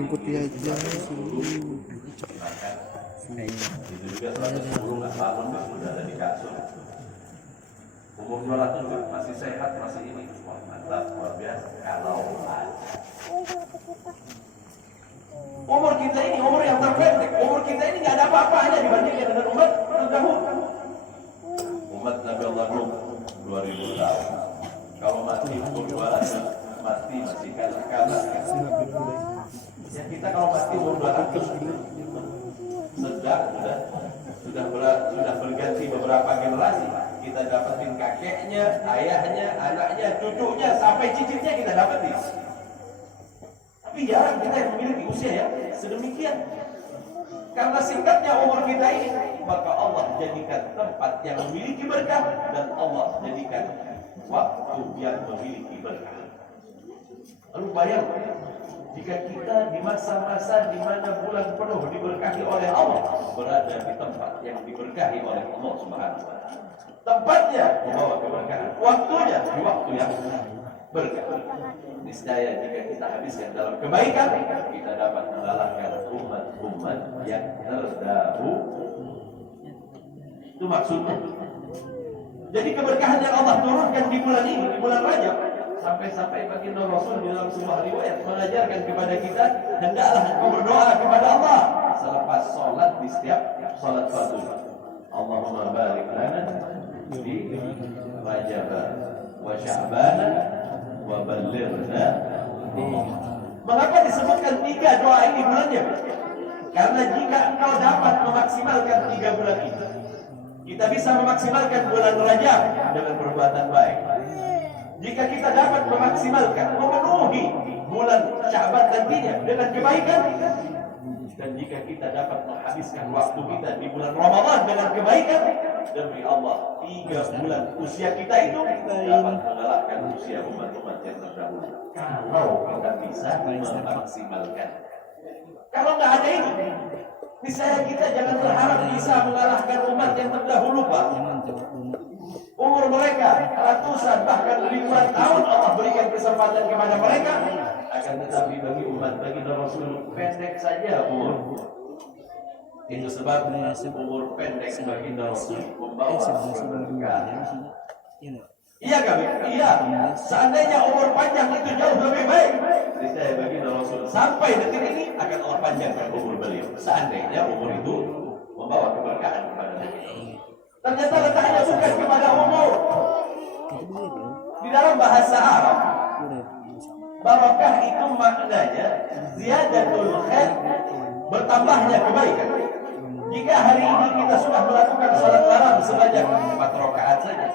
ikuti aja. Itu juga 110 nggak bangun Pak, udah ada di kasur. Umur 200 Pak, masih sehat, masih ini. Wah, mantap, luar biasa. Kalau umur kita ini umur yang terpendek, umur kita ini nggak ada apa-apanya dibandingkan dengan umat terdahulu. Umat Nabi Allah Nuh 2000 tahun. Kalau mati umur 200, mati masih kalah-kalah. Ya kita kalau mati umur 200 sedang sudah berganti beberapa generasi. Kita dapetin kakeknya, ayahnya, anaknya, cucunya, sampai cicitnya kita dapetin. Tapi jarang kita yang memiliki usia ya sedemikian. Karena singkatnya umur kita ini, maka Allah jadikan tempat yang memiliki berkah dan Allah jadikan waktu yang memiliki berkah. Lalu bayangkan jika kita di masa-masa di mana bulan penuh diberkahi oleh Allah berada di tempat yang diberkahi oleh Allah Subhanahu wa taala. Tempatnya membawa keberkahan, waktunya di waktu yang berkah. Niscaya jika kita habiskan dalam kebaikan, kita dapat mengalahkan umat-umat yang terdahulu. Itu maksudnya. Jadi keberkahan yang Allah turunkan di bulan ini, di bulan Rajab, sampai-sampai baginda Rasul di dalam sebuah riwayat mengajarkan kepada kita, hendaklah engkau berdoa kepada Allah selepas sholat di setiap sholat fardu. Allahumma barik lana di Rajab wa Sya'ban wa ballighna. Mengapa disebutkan 3 doa ini bulannya? Karena jika engkau dapat memaksimalkan 3 bulan ini, kita bisa memaksimalkan bulan Rajab dengan perbuatan baik. Jika kita dapat memaksimalkan, memenuhi bulan Sya'ban nantinya dengan kebaikan, dan jika kita dapat menghabiskan waktu kita di bulan Ramadan dengan kebaikan, demi Allah 3 bulan usia kita itu dapat mengalahkan usia umat-umat yang terdahulu. Kalau kita bisa memaksimalkan. Kalau nggak ada ini, misalnya kita jangan berharap bisa mengalahkan umat yang terdahulu, Pak. Umur mereka ratusan bahkan ribuan tahun Allah berikan kesempatan kepada mereka, akan tetapi bagi umat bagi Rasul pendek saja umur. Itu sebabnya umur pendek bagi Rasul membawa keberkahan. Iya kami, iya. Seandainya umur panjang itu jauh lebih baik, saya bagi Rasul sampai detik ini akan Allah panjangkan umur beliau. Seandainya umur itu membawa keberkahan kepada kita. Ternyata letaknya bukan kepada umur. Di dalam bahasa Arab, barakah itu maknanya ziyadatul khair, bertambahnya kebaikan. Jika hari ini kita sudah melakukan salat malam sebanyak 4 rakaat saja,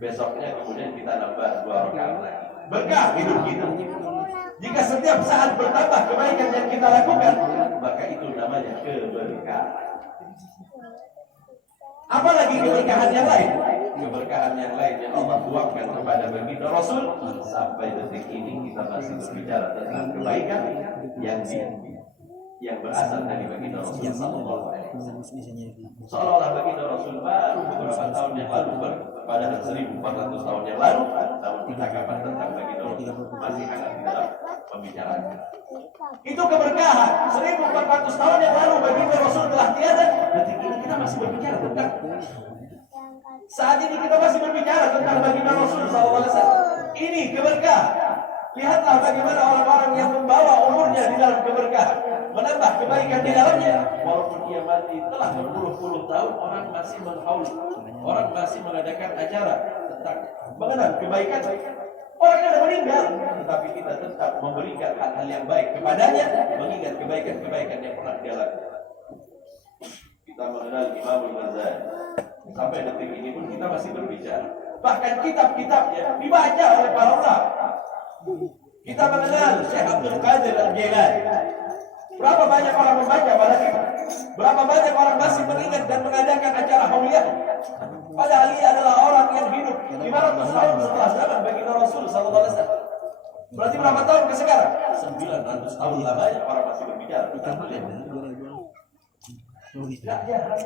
besoknya kemudian kita nambah 2 rakaat lagi. Berkah hidup kita. Jika setiap saat bertambah kebaikan yang kita lakukan, maka itu namanya keberkahan. Apalagi keberkahan yang lain, keberkahan yang lain yang Allah tuangkan kepada baginda Rasul, sampai detik ini kita masih berbicara tentang kebaikan yang berasal dari baginda Rasul sallallahu alaihi wasallam. Seolah-olah baginda Rasul baru beberapa tahun yang lalu, padahal 1400 tahun yang lalu, namun percakapan tentang baginda Rasul masih hangat di dalam pembicaraan. Itu keberkahan. 1400 tahun yang lalu baginda Rasul telah tiada, detik ini kita masih berbicara tentang, saat ini kita masih berbicara tentang baginda Rasul SAW. Ini keberkahan. Lihatlah bagaimana orang-orang yang membawa umurnya di dalam keberkahan, menambah kebaikan di dalamnya. Walaupun dia mati telah berpuluh-puluh tahun, orang masih menghaul, orang masih mengadakan acara tentang mengenang kebaikan. Orang yang sudah meninggal, tetapi kita tetap memberikan hal-hal yang baik kepadanya, mengingat kebaikan-kebaikan yang pernah dia lakukan. Kita mengenal Imam Al-Ghazali. Sampai detik ini pun kita masih berbicara. Bahkan kitab-kitabnya dibaca oleh para ulama. Kita mengenal Syekh Abdul Qadir Al-Jilani. Berapa banyak orang membaca pada kita? Berapa banyak orang masih mengingat dan mengadakan acara hauliyah? Padahal dia adalah orang yang hidup 500 tahun setelah zaman baginda Rasul sallallahu alaihi wasallam. Berarti berapa tahun ke sekarang? 900 tahun lamanya orang masih berbicara tentang beliau. Tidak jarang.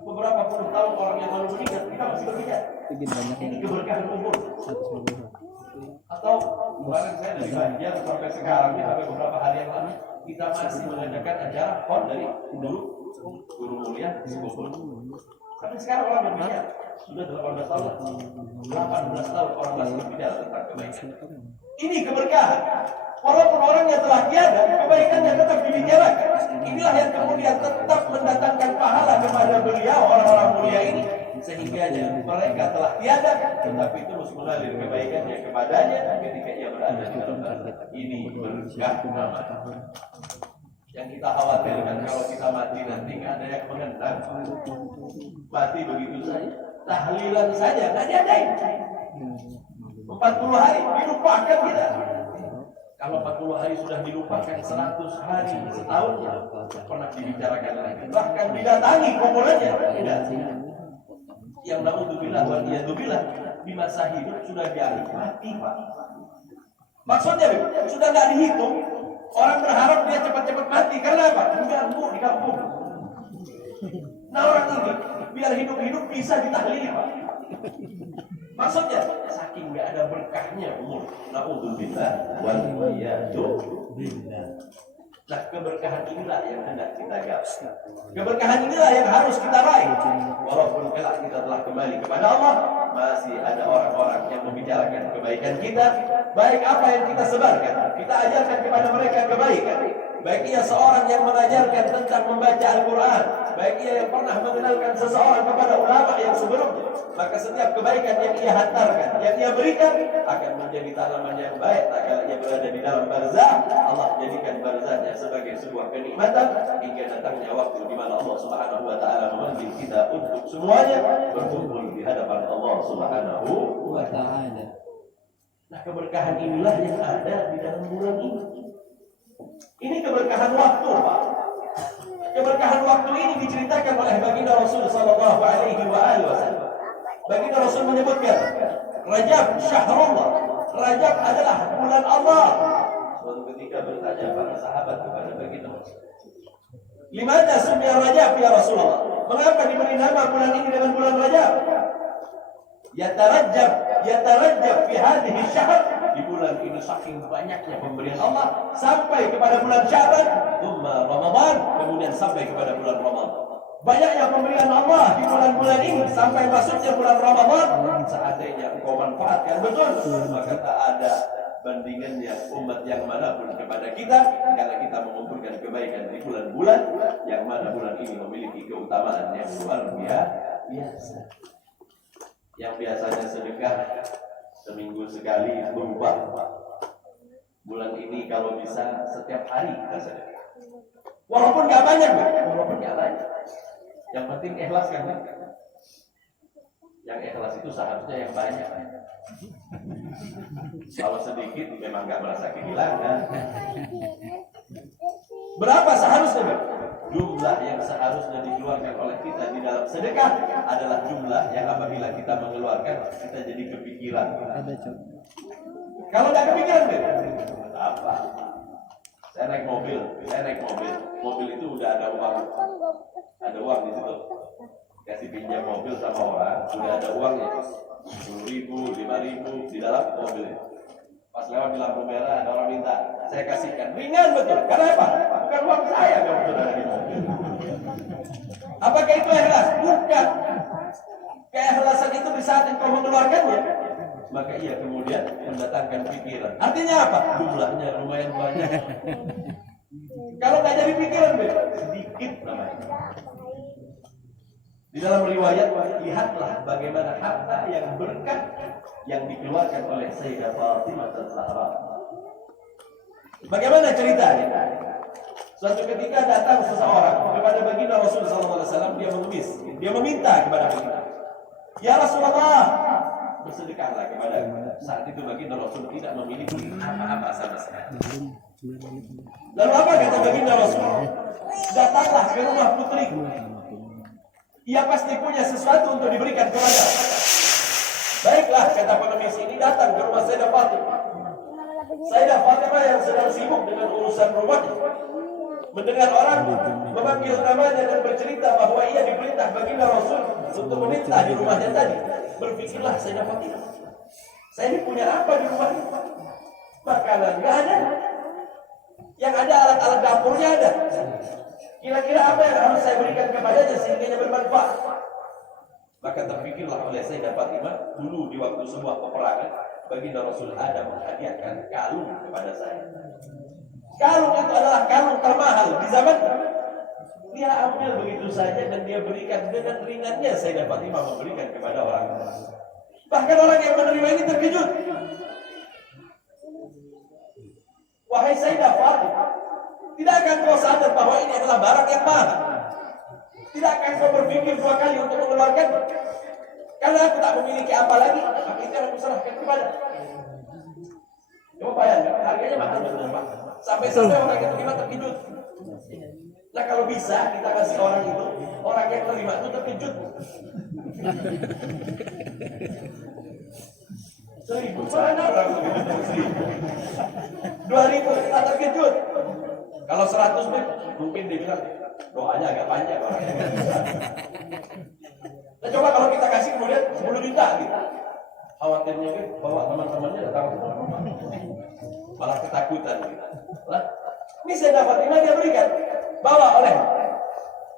Beberapa puluh tahun orang yang baru meninggal kita masih berbicara. Ini keberkahan umur. Atau kemarin saya dari Banjar sampai sekarang ini sampai beberapa hari yang lalu kita masih mengadakan acara pon dari guru mulia Sikopul. Sampai sekarang orang berbicara sudah 18 tahun, 18 tahun orang masih berbicara tentang kebaikan. Ini keberkahan. Walaupun orang yang telah tiada, kebaikannya tetap dibicarakan. Inilah yang kemudian tetap mendatangkan pahala kepada beliau orang-orang mulia ini, sehingga mereka telah tiada, tetapi terus mengalir kebaikannya kepadanya ketika ia berada di dalam ini berkah nama. Yang kita khawatirkan kalau kita mati nanti nggak ada yang mengenang, mati begitu saja, tahlilan saja nggak diadain. 40 hari dilupakan kita. Kalau 40 hari sudah dilupakan, 100 hari setahun pernah dibicarakan lagi. Bahkan didatangi kuburannya. Yang naudzubillah wa iyadzubillah di masa hidup sudah dialih mati, Pak. Maksudnya sudah nggak dihitung. Orang berharap dia cepat-cepat mati karena apa? Mengganggu di kampung. Nah orang ini biar hidup-hidup bisa ditahlili, Pak. Maksudnya saking nggak ada berkahnya umur. Naudzubillah wal iyadzubillah. Nah keberkahan inilah yang hendak kita gapai. Keberkahan inilah yang harus kita raih. Walaupun kelak kita telah kembali kepada Allah, masih ada orang-orang yang membicarakan kebaikan kita. Baik apa yang kita sebarkan, kita ajarkan kepada mereka kebaikan. Baik ia seorang yang mengajarkan tentang membaca Al-Quran, baik ia yang pernah mengenalkan seseorang kepada ulama yang sebelumnya, maka setiap kebaikan yang ia hantarkan, yang ia berikan, akan menjadi tanaman yang baik. Kalau ia berada di dalam barzah, Allah jadikan barzahnya sebagai sebuah kenikmatan hingga datangnya waktu di mana Allah Subhanahu wa taala memanggil kita untuk semuanya berkumpul di hadapan Allah Subhanahu wa taala. Nah, keberkahan inilah yang ada di dalam bulan ini. Ini keberkahan waktu, Pak. Keberkahan waktu ini diceritakan oleh baginda Rasul sallallahu alaihi wasallam. Baginda Rasul menyebutkan, Rajab syahrullah. Rajab adalah bulan Allah. Suatu ketika bertanya para sahabat kepada baginda Rasul, "Limadza summiya Rajab ya Rasulullah?" Mengapa diberi nama bulan ini dengan bulan Rajab? Yatarajjab fi hadhihi syahr. Di bulan ini saking banyaknya pemberian Allah sampai kepada bulan Sya'ban, thumma Ramadan, kemudian sampai kepada bulan Ramadan. Banyaknya pemberian Allah di bulan-bulan ini sampai masuknya bulan Ramadan. Seandainya engkau manfaatkan betul, maka tak ada bandingannya umat yang manapun kepada kita, karena kita mengumpulkan kebaikan di bulan-bulan yang mana bulan ini memiliki keutamaan yang luar biasa. Yang biasanya sedekah seminggu sekali berubah. Bulan ini kalau bisa setiap hari kita sedekah. Walaupun nggak banyak, walaupun nggak banyak. Yang penting ikhlas kan? Yang ikhlas itu seharusnya yang banyak. Kalau sedikit memang nggak merasa kehilangan. Berapa seharusnya? Jumlah yang seharusnya dikeluarkan oleh kita di dalam sedekah adalah jumlah yang apabila kita mengeluarkan kita jadi kepikiran. Kalau nggak kepikiran, apa? Saya naik mobil. Mobil itu udah ada uang di situ. Kasih pinjam mobil sama orang, udah ada uangnya. 10.000, 5.000 di dalam mobilnya. Pas lewat di lampu merah ada orang minta, saya kasihkan. Ringan betul. Karena apa? Bukan uang saya kalau sudah ada di mobil. Apakah itu ikhlas? Bukan. Keikhlasan itu di saat engkau mengeluarkannya, maka ia kemudian mendatangkan pikiran. Artinya apa? Jumlahnya lumayan banyak. Kalau nggak jadi pikiran, sedikit namanya. Di dalam riwayat, lihatlah bagaimana harta yang berkah yang dikeluarkan oleh Sayyidah Fatimah Az-Zahra. Bagaimana ceritanya? Suatu ketika datang seseorang kepada baginda Rasulullah SAW, dia mengemis, dia meminta kepada baginda, "Ya Rasulullah, bersedekahlah kepada." Saat itu baginda Rasul tidak memiliki apa-apa sama sekali. Lalu apa kata baginda Rasul? "Datanglah ke rumah putriku. Ia pasti punya sesuatu untuk diberikan kepada." Baiklah, kata pengemis ini datang ke rumah Sayyidah Fatimah. Sayyidah Fatimah yang sedang sibuk dengan urusan rumahnya, mendengar orang memanggil namanya dan bercerita bahwa ia diperintah baginda Rasul untuk meminta di rumahnya tadi. Berpikirlah Sayyidah Fatimah, saya ini punya apa di rumah ini? Makanan nggak ada, Yang ada alat-alat dapurnya ada. Kira-kira apa yang harus saya berikan kepadanya sehingga dia bermanfaat? Maka terpikirlah oleh Sayyidah Fatimah, dulu di waktu sebuah peperangan, baginda Rasul ada menghadiahkan kalung kepada saya. Kalung itu adalah kalung termahal di zaman. Dia ambil begitu saja dan dia berikan dengan ringannya. Sayyidah Fatimah memberikan kepada orang. Bahkan orang yang menerima ini terkejut. Wahai Sayyidah Fatimah, tidak akan kau sadar bahwa ini adalah barang yang mahal? Tidak akan kau berpikir dua kali untuk mengeluarkan? Karena aku tak memiliki apa lagi, maka itu yang aku serahkan kepada. Coba bayangkan, harganya mahal betul Pak. Sampai-sampai orang yang terima terkejut. Nah kalau bisa kita kasih orang itu, orang yang terima itu terkejut. 1.000, mana orang begitu 1.000? 2.000 kita terkejut. Kalau 100 mungkin dia bilang doanya agak panjang orangnya. Nah coba kalau kita kasih kemudian 10 juta gitu. Khawatirnya kan bawa teman-temannya datang ke rumah. Malah ketakutan gitu. Nah, ini saya dapat ini dia berikan. Bawa oleh.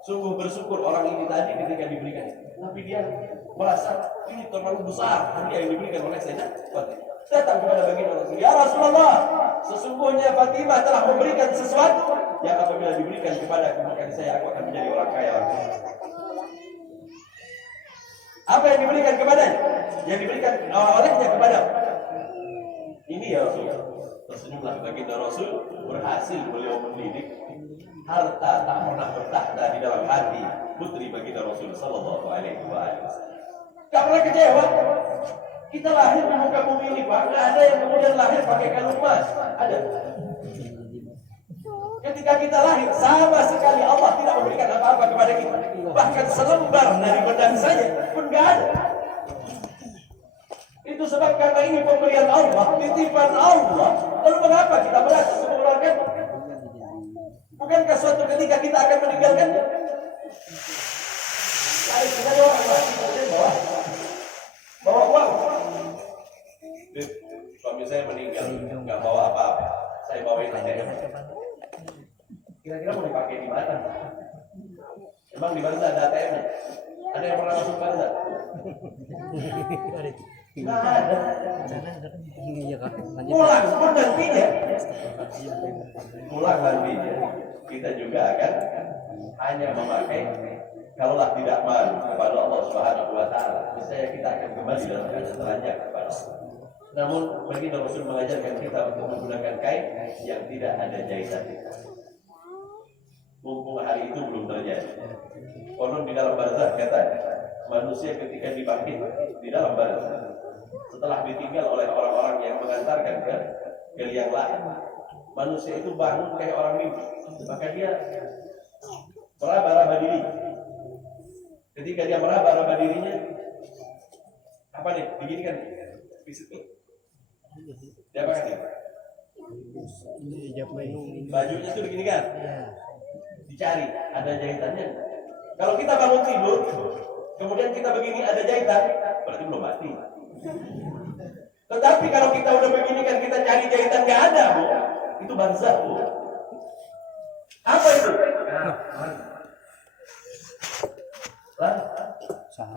Sungguh bersyukur orang ini tadi ketika diberikan. Tapi dia merasa ini terlalu besar hadiah yang diberikan oleh saya. Datang kepada baginda Rasul. Ya Rasulullah, sesungguhnya Fatimah telah memberikan sesuatu yang apabila diberikan kepada maka saya aku akan menjadi orang kaya. Apa yang diberikan kepadanya? Yang diberikan olehnya kepada ini ya Rasul. Tersenyumlah baginda Rasul, berhasil beliau mendidik. Harta tak pernah bertahta di dalam hati putri baginda Rasul sallallahu alaihi wasallam. Tak pernah kecewa. Kita lahir di muka bumi ini Pak, nggak ada yang kemudian lahir pakai kalung emas. Ada. Ketika kita lahir, sama sekali Allah tidak memberikan apa-apa kepada kita. Bahkan selembar dari benang saja pun nggak ada. Itu sebab karena ini pemberian Allah, titipan Allah. Lalu mengapa kita merasa untuk mengeluarkan? Bukankah suatu ketika kita akan meninggalkannya? Kita ada orang bawa uang. Suami saya meninggal, nggak bawa apa-apa. Saya bawain aja. Kira-kira mau dipakai di mana? Emang di Barza ada ATM-nya? Ada yang pernah masuk Barza? Nggak ada. Pulang pun nantinya. Pulang nantinya. Kita juga akan hanya memakai kalaulah tidak malu kepada Allah Subhanahu wa taala, misalnya kita akan kembali dalam keadaan telanjang kepada Allah. Namun baginda Rasul mengajarkan kita untuk menggunakan kain yang tidak ada jahitan. Mumpung hari itu belum terjadi. Konon di dalam barzakh kata manusia ketika dibangkit di dalam barzakh setelah ditinggal oleh orang-orang yang mengantarkan ke liang lain, manusia itu bangun kayak orang mimpi. Maka dia meraba-raba diri. Ketika dia meraba-raba dirinya, apa nih? Begini kan? Fisik nih. Dia apa kan dia? Bajunya tuh begini kan? Dicari, ada jahitannya. Kalau kita bangun tidur, kemudian kita begini ada jahitan, berarti belum mati. Tetapi kalau kita udah begini kan kita cari jahitan nggak ada, Bu. Itu barzakh, Bu. Apa itu?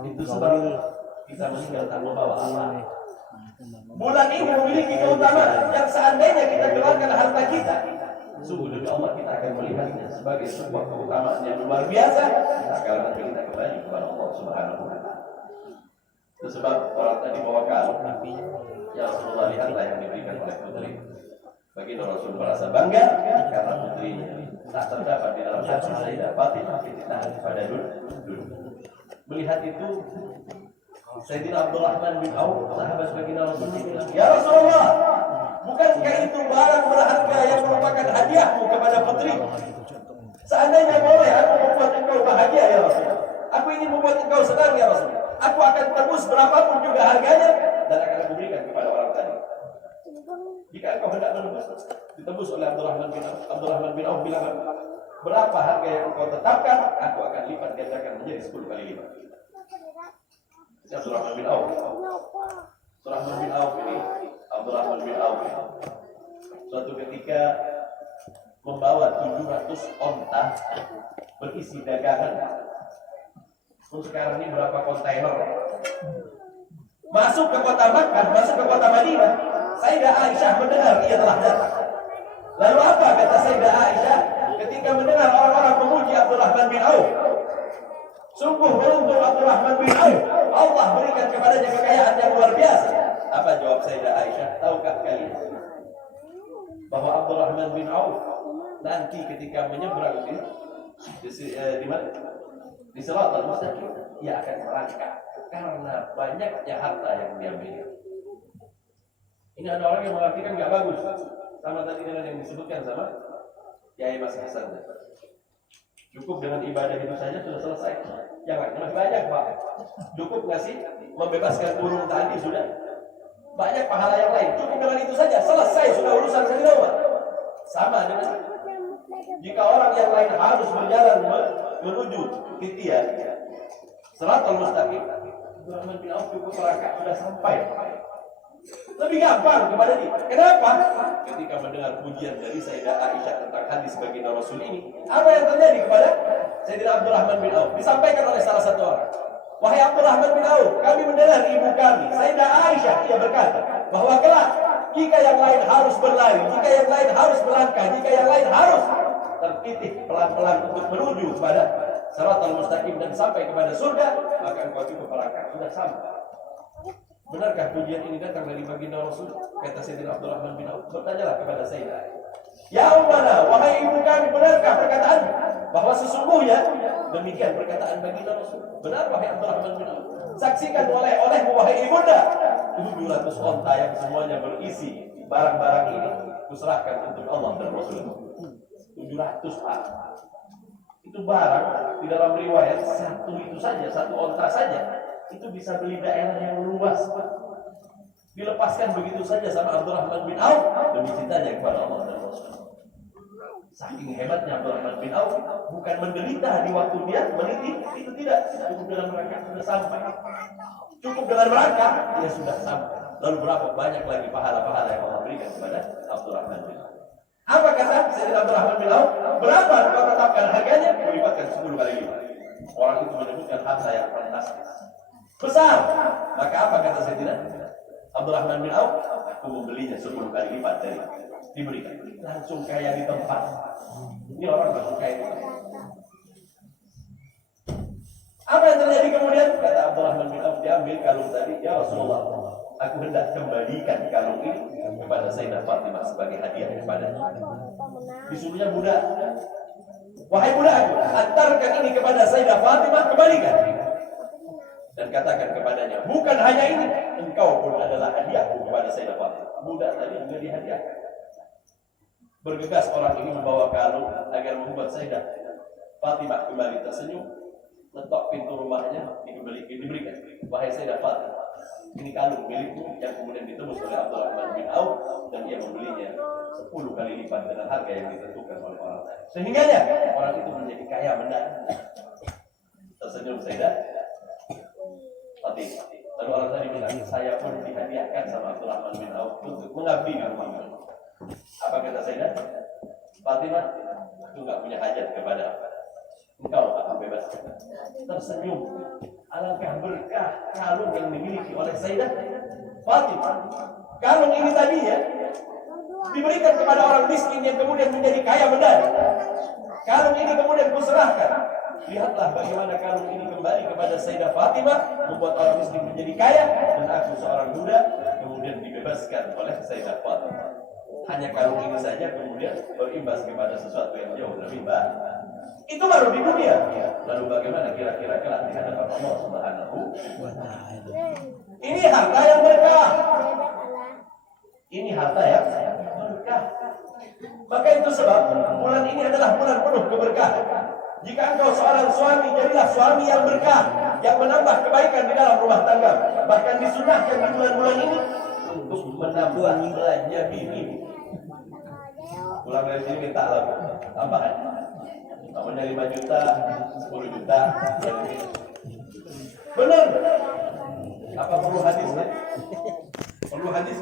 Itu sebab kita meninggal tanpa bawa apa. Bulan ini memiliki keutamaan yang seandainya kita keluarkan harta kita, sungguh demi Allah kita akan melihatnya sebagai sebuah keutamaan yang luar biasa. Karena kita kembali kepada Allah Subhanahu wa taala. Itu sebab orang tadi bawa kalung, ya Rasulullah lihatlah yang diberikan oleh putri. Baginda Rasul merasa bangga karena putrinya tak terdapat di dalam hati Sayyidah Fatimah ditahan pada dunia. Melihat itu, Sayyidina Abdurrahman bin Auf, sahabat baginda Rasul, ya Rasulullah, bukankah itu barang berharga yang merupakan hadiahmu kepada putri? Seandainya boleh aku membuat engkau bahagia ya Rasulullah, aku ingin membuat engkau senang ya Rasulullah, aku akan tebus berapapun juga harganya dan akan aku berikan kepada orang tadi. Jika engkau hendak menebus, ditebus oleh Abdurrahman bin Auf bilang, berapa harga yang engkau tetapkan, aku akan lipat gandakan menjadi 10 kali lipat. Abdurrahman bin Auf. Abdurrahman bin Auf ini, Abdurrahman bin Auf. Suatu ketika membawa 700 onta berisi dagangan. Sekarang ini berapa kontainer? Masuk ke kota Makkah, masuk ke kota Madinah. Sayyidah Aisyah mendengar ia telah datang. Lalu apa kata Sayyidah Aisyah ketika mendengar orang-orang memuji Abdurrahman bin Auf? Sungguh beruntung Abdurrahman bin Auf, Allah berikan kepadanya kekayaan yang luar biasa. Apa jawab Sayyidah Aisyah? Tahukah kalian bahwa Abdurrahman bin Auf nanti ketika menyeberang di mana? Di Siratal Mustaqim, ia akan merangkak karena banyaknya harta yang dia miliki. Ini ada orang yang mengartikan nggak bagus, sama tadi dengan yang disebutkan sama Kiai Mas Hasan. Cukup dengan ibadah itu saja sudah selesai. Yang lain masih banyak, Pak. Cukup nggak sih membebaskan burung tadi sudah banyak pahala yang lain. Cukup dengan itu saja selesai sudah urusan sendiri. Sama dengan jika orang yang lain harus berjalan menuju Kitian, Siratal Mustaqim, Abdurrahman bin Auf cukup merangkak sudah sampai. Lebih gampang kepada dia. Kenapa? Ketika mendengar pujian dari Sayyidah Aisyah tentang hadis baginda Rasul ini, apa yang terjadi kepada Sayyidina Abdurrahman bin Auf? Disampaikan oleh salah satu orang. Wahai Abdurrahman bin Auf, kami mendengar ibu kami, Sayyidah Aisyah, ia berkata bahwa kelak jika yang lain harus berlari, jika yang lain harus melangkah, jika yang lain harus tertitih pelan-pelan untuk menuju kepada Siratal Mustaqim dan sampai kepada surga, maka engkau cukup melangkah sudah sampai. Benarkah pujian ini datang dari baginda Rasul? Kata Sayyidina Abdurrahman bin Auf. Bertanyalah kepada Sayyidah. Ya ummana, wahai ibu kami, benarkah perkataan bahwa sesungguhnya demikian perkataan baginda Rasul? Benar wahai Abdurrahman bin Auf? Saksikan olehmu wahai ibunda, 700 onta yang semuanya berisi barang-barang ini kuserahkan untuk Allah dan Rasul. 700 Pak. Itu barang di dalam riwayat satu itu saja, satu onta saja. Itu bisa beli daerah yang luas, Pak. Dilepaskan begitu saja sama Abdurrahman bin Auf demi cintanya kepada Allah dan Rasul. Saking hebatnya Abdurrahman bin Auf, bukan menderita di waktu dia meniti, itu tidak. Cukup dengan mereka sudah sampai. Cukup dengan mereka dia sudah sampai. Lalu berapa banyak lagi pahala-pahala yang Allah berikan kepada Abdurrahman bin Auf. Apa kata Sayyidina Abdurrahman bin Auf? Berapa kau tetapkan harganya? Dilipatkan 10 kali lipat. Orang itu menyebutkan harta yang fantastis, besar. Maka apa kata Sayyidina Abdurrahman bin Auf? Aku membelinya 10 kali lipat dari diberikan. Langsung kaya di tempat. Ini orang langsung kaya di tempat. Apa yang terjadi kemudian? Kata Abdurrahman bin Auf, diambil kalung tadi. Ya Rasulullah, aku hendak kembalikan kalung ini kepada Sayyidah Fatimah sebagai hadiah kepadanya. Disuruhnya budak. Wahai budak, antarkan ini kepada Sayyidah Fatimah, kembalikan. Dan katakan kepadanya, bukan hanya ini, engkau pun adalah hadiahku kepada Sayyidah Fatimah. Budak tadi juga dihadiahkan. Bergegas orang ini membawa kalung agar membuat Sayyidah Fatimah kembali tersenyum. Letak pintu rumahnya diberikan. Wahai Sayyidah Fatimah, ini kalung milikmu yang kemudian ditebus oleh Abdurrahman bin Auf dan ia membelinya 10 kali lipat dengan harga yang ditentukan oleh orang tadi. Sehingganya orang itu menjadi kaya mendadak. Tersenyum Sayyidah Fatimah. Lalu orang tadi bilang, saya pun dihadiahkan sama Abdurrahman bin Auf untuk mengabdi di rumah. Apa kata Sayyidah Fatimah? Aku nggak punya hajat kepada engkau, aku bebaskan. Tersenyum. Alangkah berkah kalung yang dimiliki oleh Sayyidah Fatimah. Kalung ini tadi ya diberikan kepada orang miskin yang kemudian menjadi kaya mendadak. Kalung ini kemudian kuserahkan. Lihatlah bagaimana kalung ini kembali kepada Sayyidah Fatimah, membuat orang miskin menjadi kaya, dan aku seorang budak kemudian dibebaskan oleh Sayyidah Fatimah. Hanya kalung ini saja kemudian berimbas kepada sesuatu yang jauh lebih baik. Itu baru di dunia. Lalu bagaimana kira-kira kelak di hadapan Allah Subhanahu wa Ta'ala? Ini harta yang berkah. Ini harta yang berkah. Maka itu sebab bulan ini adalah bulan penuh keberkahan. Jika engkau seorang suami, jadilah suami yang berkah, yang menambah kebaikan di dalam rumah tangga. Bahkan disunahkan di bulan-bulan ini untuk menambah belanja bini. Pulang dari sini minta lagi tambahan. Namanya 5 juta, 10 juta. Benar. Apa perlu hadisnya? Perlu hadis?